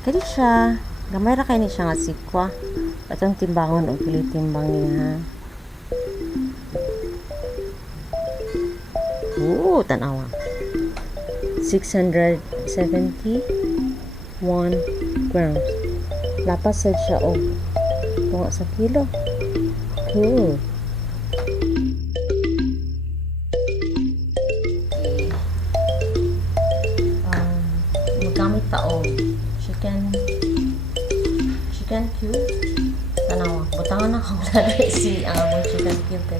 Kani siya, gamay ra kay ni siya nga sikwa. Atong timbangon og pili timbang niya. Tanawa. 671 grams. Lapas sad siya og tunga sa kilo. Cool. Magamit ta og chicken cube. Tanawa, butangan na kong lagay si ang among chicken cube.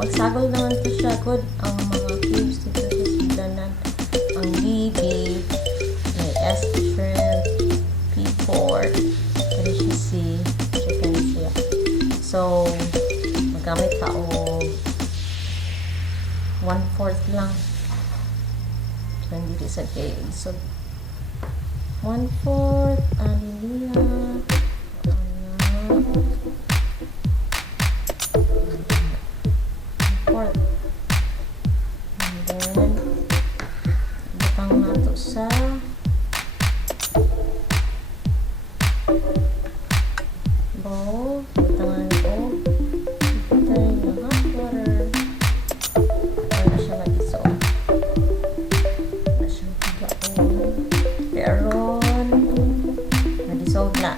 Magsagol naman to siya. Good ang mga cubes dito sa sidanan. Ang BB, may S shrimp, P pork, kaya siya si chicken siya. So, magamit ta og 1/4 lang. Hindi sa kay so 1/4 aniliya. And then butang nato sa bowl. Butangan ko butang ng hot water para siya mag-dissolve. Para siya mag-dissolve. Pero mag-dissolve na.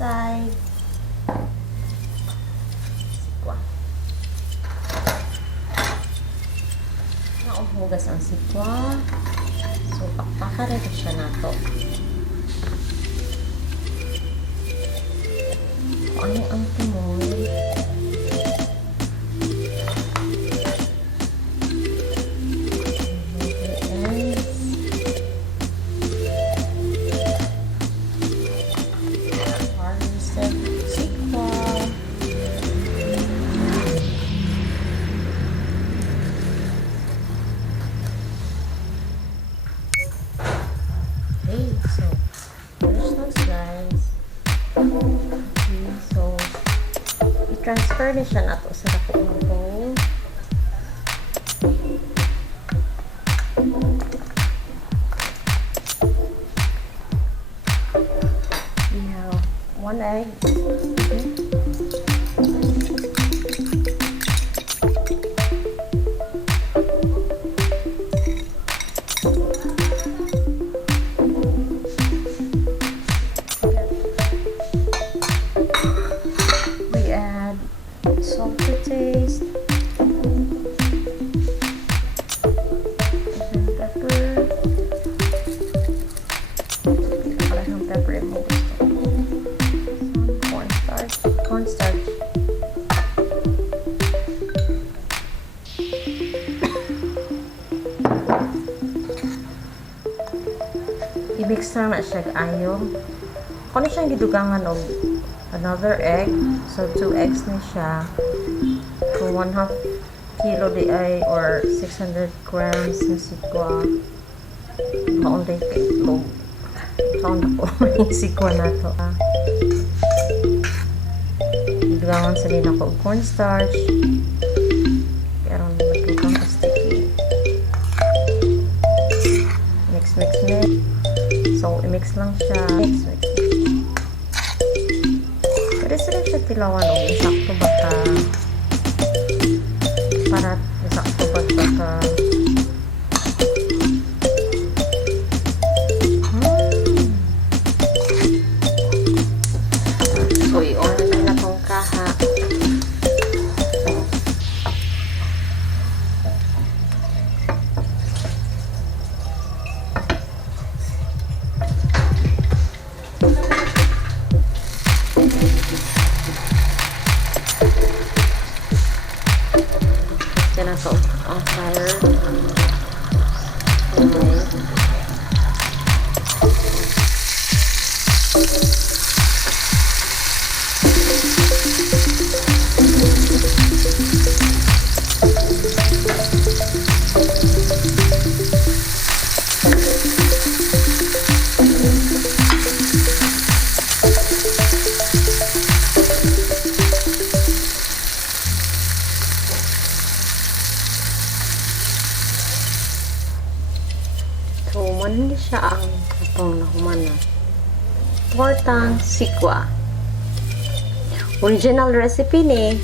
Side sikwa. Nauhugas ang sikwa. So, pakpakarin siya nato. Ano ang tumoy? So, finish those guys. Okay, so, i-transfer na siya nato sa dako ng bowl. We have 1 egg. Salt to taste, and pepper. Parang pepper mo gusto. Cornstarch. I-mix na siya ayo. Kung siyang gidugangan og another egg, so 2 eggs na siya. So 1/2 kilo di ay or 600 grams na sikwa. Maunday kay itlog. Sound ako yung sikwa na to. Dugangan sa din ako cornstarch. Pero nagkikang sticky. Mix. So i-mix lang siya. Mix. Pwede sila siya tilawan o isakto ba ka para isakto ba ka so i-on na itong kaha. Na to on fire. So, man siya ang itong nahuman na tortang sikwa. Original recipe ni